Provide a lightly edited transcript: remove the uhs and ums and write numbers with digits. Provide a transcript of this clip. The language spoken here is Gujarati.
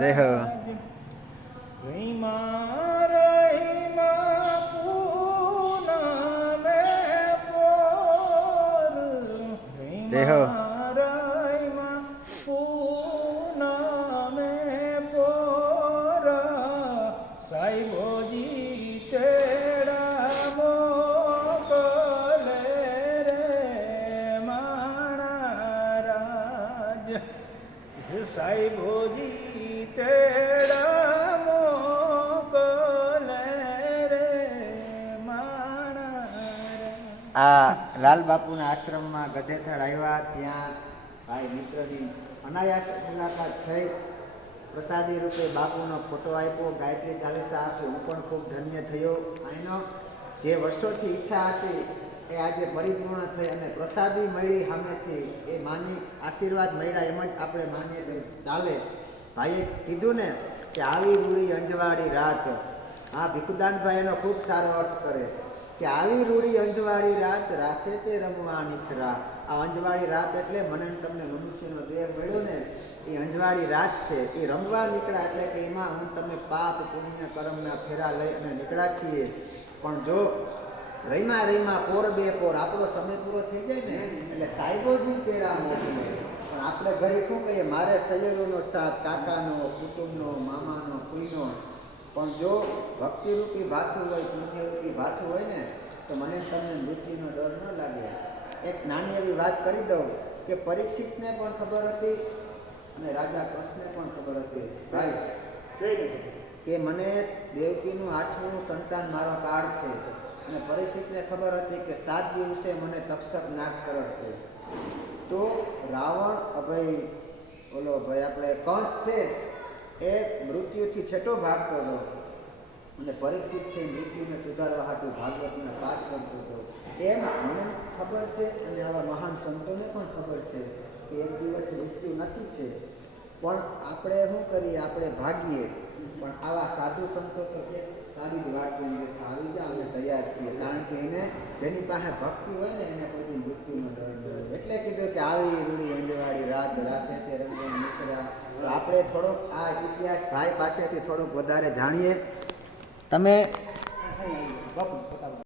જય હો. જય હો. સાહેબોજી તેડા મોકલે રે માણા. આ લાલ બાપુના આશ્રમમાં ગધેથળ આવ્યા ત્યાં ભાઈ મિત્રની અનાયાસ મુલાકાત થઈ. પ્રસાદી રૂપે બાપુનો ફોટો આપ્યો, ગાયત્રી ચાલીસા આપી. હું પણ ખૂબ ધન્ય થયો. અહીંનો જે વર્ષોથી ઈચ્છા હતી એ આજે પરિપૂર્ણ થઈ અને પ્રસાદી મળી સામેથી. એ માની આશીર્વાદ મળ્યા એમ જ આપણે માનીએ તો ચાલે. ભાઈએ કીધું ને કે આવી રૂડી અંજવાળી રાત. હા, ભીખુદાનભાઈ એનો ખૂબ સારો અર્થ કરે કે આવી રૂડી અંજવાળી રાત રાસે તે રમવા નિસરા. આ અંજવાળી રાત એટલે મને તમને મનુષ્યનો દેહ મળ્યો ને એ અંજવાળી રાત છે. એ રમવા નીકળ્યા એટલે કે એમાં હું તમે પાપ પુણ્ય કર્મના ફેરા લઈ અને નીકળ્યા છીએ. પણ જો રહીમાં પોર બે પોર આપણો સમય પૂરો થઈ જાય ને એટલે સાહેબોજી કેળા મોકલે. પણ આપણે ઘરે શું કહીએ, મારે સૈયરોનો સાથ, કાકાનો, કુટુંબનો, મામાનો, ફૂઈનો. પણ જો ભક્તિરૂપી ભાથું હોય, પુણ્યરૂપી ભાથું હોય ને તો મને તમને મૃત્યુનો ડર ન લાગે. એક નાની એવી વાત કરી દઉં કે પરીક્ષિતને પણ ખબર હતી અને રાજા કૃષ્ણને પણ ખબર હતી ભાઈ કે મને દેવકીનું 8મું સંતાન મારો કાળ છે. અને પરીક્ષિતને ખબર હતી કે 7 દિવસે મને તક્ષક નાગ કરશે. તો રાવણ અભય ભાઈ આપણે કંસ છે એ મૃત્યુથી છેટો ભાગતો હતો અને પરીક્ષિત છે મૃત્યુને સુધારવા હાટું ભાગવતના પાઠ કરતો હતો. એમ મને ખબર છે અને આવા મહાન સંતોને પણ ખબર છે કે એક દિવસ મૃત્યુ નક્કી છે. પણ આપણે શું કરીએ, આપણે ભાગીએ. પણ આવા સાધુ સંતો તો કે સારી જ વાત બેઠા આવી જાય અમે તૈયાર છીએ. કારણ કે એને જેની પાસે ભક્તિ હોય ને એને કોઈ મૃત્યુનો ડર ન હોય. એટલે કીધું કે આવી રૂડી અંજવાળી રાત રાસે તે રંગોની મિશ્રા. તો આપણે થોડોક આ ઇતિહાસ ભાઈ પાસેથી થોડુંક વધારે જાણીએ. તમે